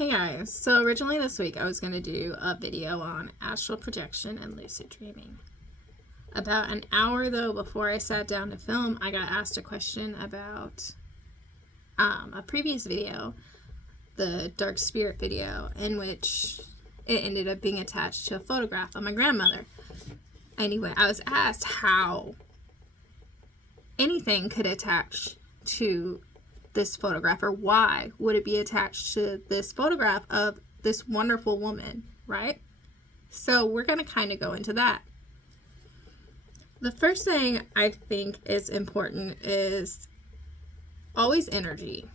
Hey guys, so originally this week I was going to do a video on astral projection and lucid dreaming. About an hour though before I sat down to film, I got asked a question about a previous video, the dark spirit video, in which it ended up being attached to a photograph of my grandmother. Anyway, I was asked how anything could attach to this photograph, or why would it be attached to this photograph of this wonderful woman, right? So we're going to kind of go into that. The first thing I think is important is always energy.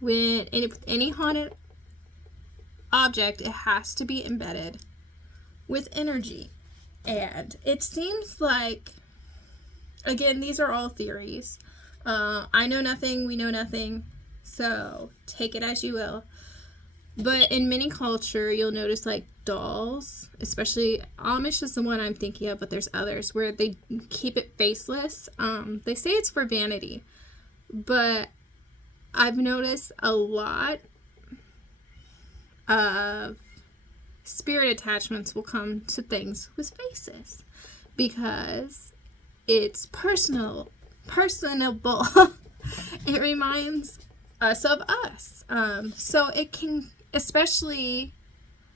When any haunted object, it has to be embedded with energy. And it seems like, again, these are all theories. I know nothing, we know nothing, so take it as you will. But in many culture, you'll notice like dolls, especially Amish is the one I'm thinking of, but there's others where they keep it faceless. They say it's for vanity, but I've noticed a lot of spirit attachments will come to things with faces because it's personable. It reminds us of us. So it can, especially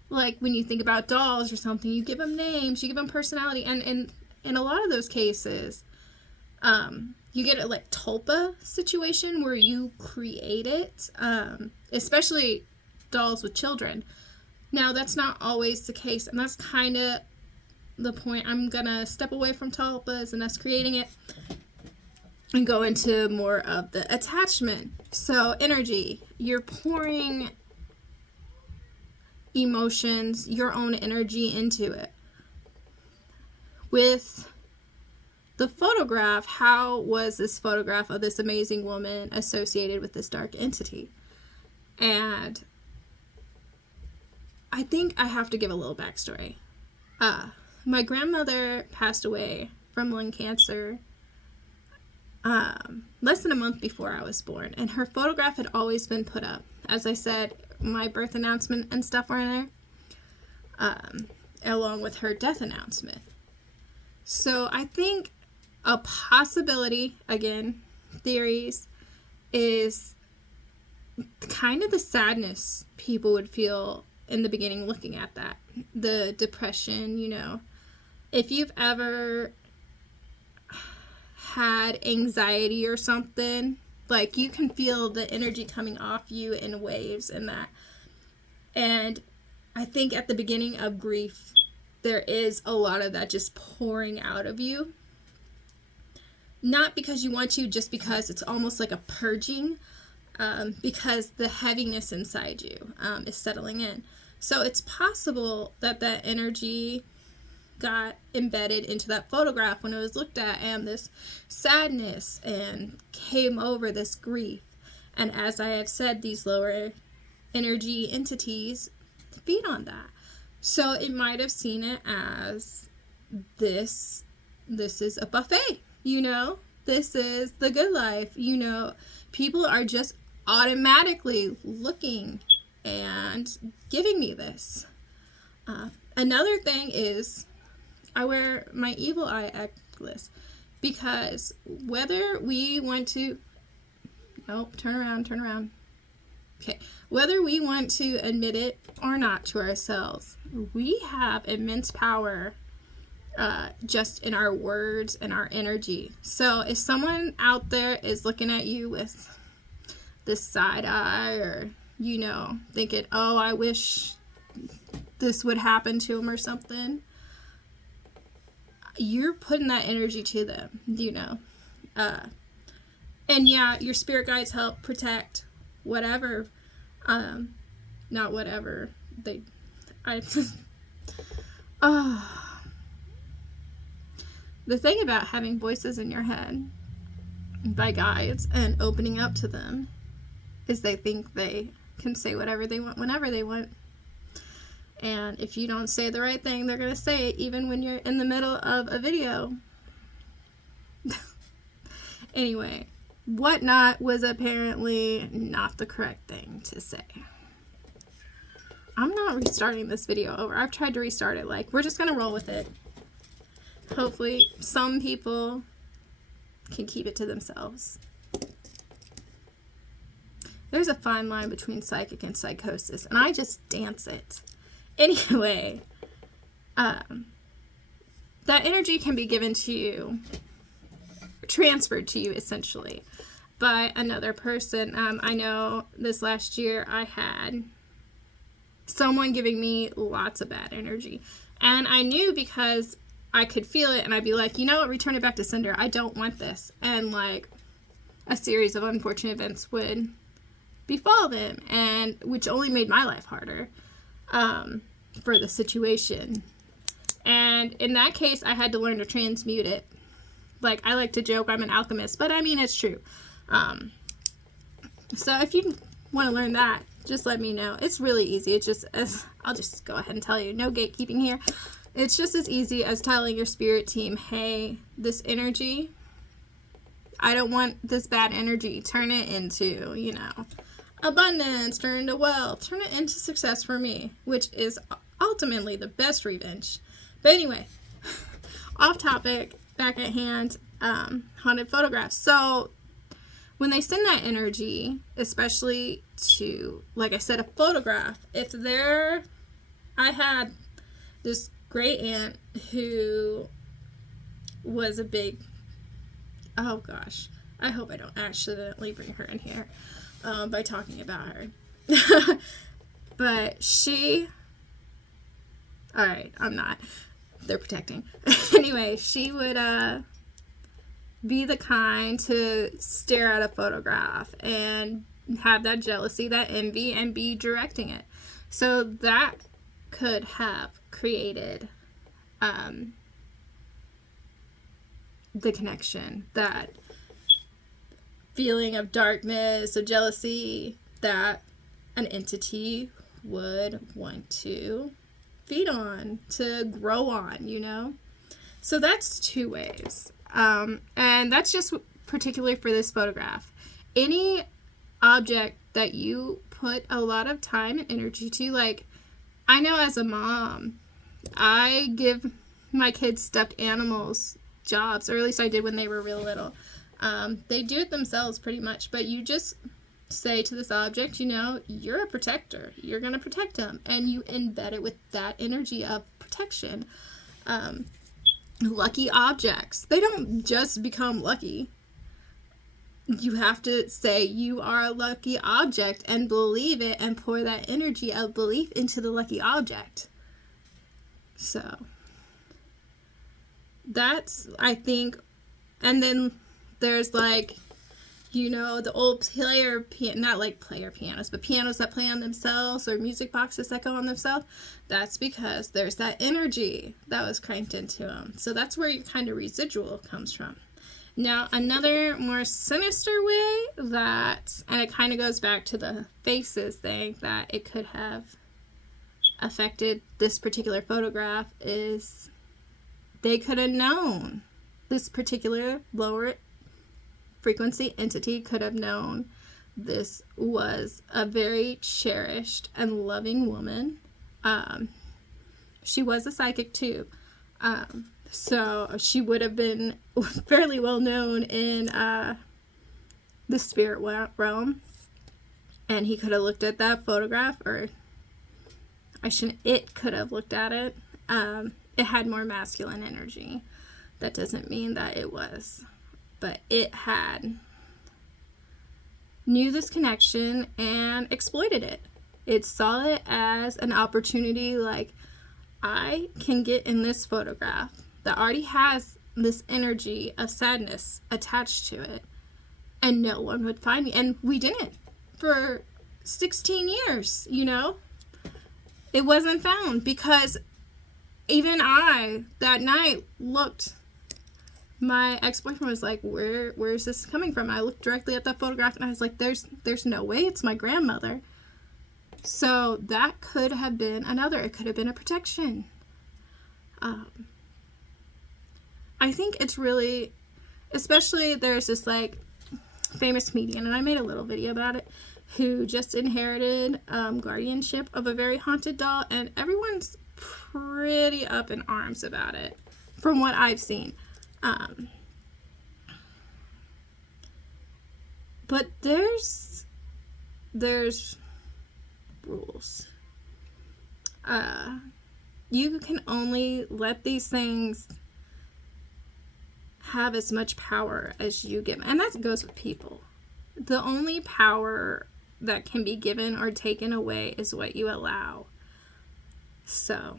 like when you think about dolls or something, you give them names, you give them personality, and in a lot of those cases, you get a like tulpa situation where you create it, especially dolls with children. Now that's not always the case, and that's kind of the point. I'm gonna step away from tulpas and us creating it and go into more of the attachment. So energy, you're pouring emotions, your own energy into it. With the photograph, how was this photograph of this amazing woman associated with this dark entity? And I think I have to give a little backstory. My grandmother passed away from lung cancer less than a month before I was born, and her photograph had always been put up. As I said, my birth announcement and stuff were in there, along with her death announcement. So I think a possibility, again, theories, is kind of the sadness people would feel in the beginning looking at that. The depression, you know. If you've ever had anxiety or something, like you can feel the energy coming off you in waves and that. And I think at the beginning of grief, there is a lot of that just pouring out of you. Not because you want to, just because it's almost like a purging, because the heaviness inside you is settling in. So it's possible that that energy got embedded into that photograph when it was looked at, and this sadness and came over this grief. And as I have said, these lower energy entities feed on that. So it might have seen it as this is a buffet, you know, this is the good life, you know, people are just automatically looking and giving me this. Another thing is I wear my evil eye necklace because whether we want to, turn around. Okay, whether we want to admit it or not to ourselves, we have immense power just in our words and our energy. So if someone out there is looking at you with this side eye, or, you know, thinking, oh, I wish this would happen to him or something, you're putting that energy to them, you know. And yeah, your spirit guides help protect whatever, not whatever the thing about having voices in your head by guides and opening up to them is they think they can say whatever they want whenever they want. And if you don't say the right thing, they're going to say it even when you're in the middle of a video. Anyway, whatnot was apparently not the correct thing to say. not restarting this video over. I've tried to restart it. Like, we're just going to roll with it. Hopefully, some people can keep it to themselves. There's a fine line between psychic and psychosis, and I just dance it. Anyway, that energy can be given to you, transferred to you, essentially, by another person. I know this last year I had someone giving me lots of bad energy, and I knew because I could feel it, and I'd be like, you know what, return it back to sender. I don't want this. And like a series of unfortunate events would befall them, and which only made my life harder for the situation. And in that case, I had to learn to transmute it. Like, I like to joke I'm an alchemist, but I mean, it's true. So if you want to learn that, just let me know. It's really easy. It's just, I'll just go ahead and tell you, no gatekeeping here. It's just as easy as telling your spirit team, hey, this energy, I don't want this bad energy. Turn it into, you know, abundance, turn it into wealth, turn it into success for me, which is ultimately the best revenge. But anyway, off topic, back at hand, haunted photographs. So when they send that energy, especially to, like I said, a photograph, I had this great aunt who was a big, oh gosh, I hope I don't accidentally bring her in here by talking about her. But she, all right, I'm not. They're protecting. Anyway, she would be the kind to stare at a photograph and have that jealousy, that envy, and be directing it. So that could have created the connection, that feeling of darkness, of jealousy that an entity would want to feed on, to grow on, you know? So that's two ways. And that's just particularly for this photograph. Any object that you put a lot of time and energy to, like, I know as a mom, I give my kids stuffed animals jobs, or at least I did when they were real little. They do it themselves pretty much, but you just say to this object, you know, you're a protector. You're going to protect them. And you embed it with that energy of protection. Lucky objects. They don't just become lucky. You have to say you are a lucky object and believe it and pour that energy of belief into the lucky object. So that's, I think, and then there's like, you know, the old not like player pianos, but pianos that play on themselves, or music boxes that go on themselves. That's because there's that energy that was cranked into them. So that's where your kind of residual comes from. Now, another more sinister way that, and it kind of goes back to the faces thing, that it could have affected this particular photograph, is they could have known, this particular lower frequency entity could have known this was a very cherished and loving woman. She was a psychic too. So she would have been fairly well known in the spirit realm. And he could have looked at that photograph, or it could have looked at it. It had more masculine energy. That doesn't mean that it was. But it knew this connection and exploited it. It saw it as an opportunity, like, I can get in this photograph that already has this energy of sadness attached to it, and no one would find me. And we didn't for 16 years, you know? It wasn't found because even I, that night, looked. My ex-boyfriend was like, where's this coming from? I looked directly at that photograph and I was like, there's no way it's my grandmother. So that could have been another. It could have been a protection. I think it's really, especially there's this like famous comedian, and I made a little video about it, who just inherited guardianship of a very haunted doll, and everyone's pretty up in arms about it from what I've seen. But there's rules. You can only let these things have as much power as you give, and that goes with people. The only power that can be given or taken away is what you allow. So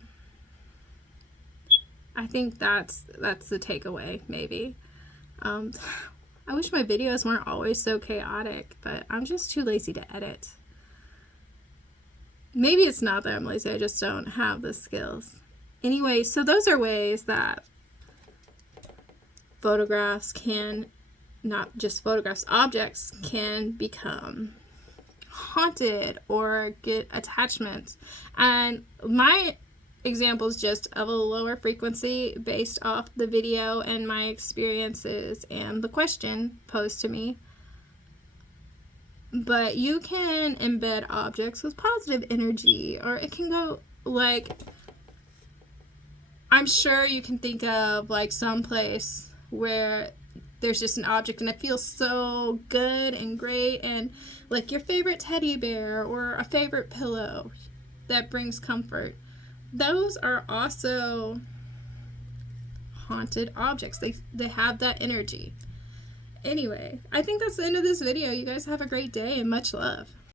I think that's the takeaway, maybe. I wish my videos weren't always so chaotic, but I'm just too lazy to edit. Maybe it's not that I'm lazy, I just don't have the skills. Anyway, so those are ways that photographs can, not just photographs, objects can become haunted or get attachments. And my example is just of a lower frequency based off the video and my experiences and the question posed to me. But you can embed objects with positive energy, or it can go like, I'm sure you can think of like some place where there's just an object and it feels so good and great, and like your favorite teddy bear or a favorite pillow that brings comfort. Those are also haunted objects. They have that energy. Anyway, I think that's the end of this video. You guys have a great day and much love.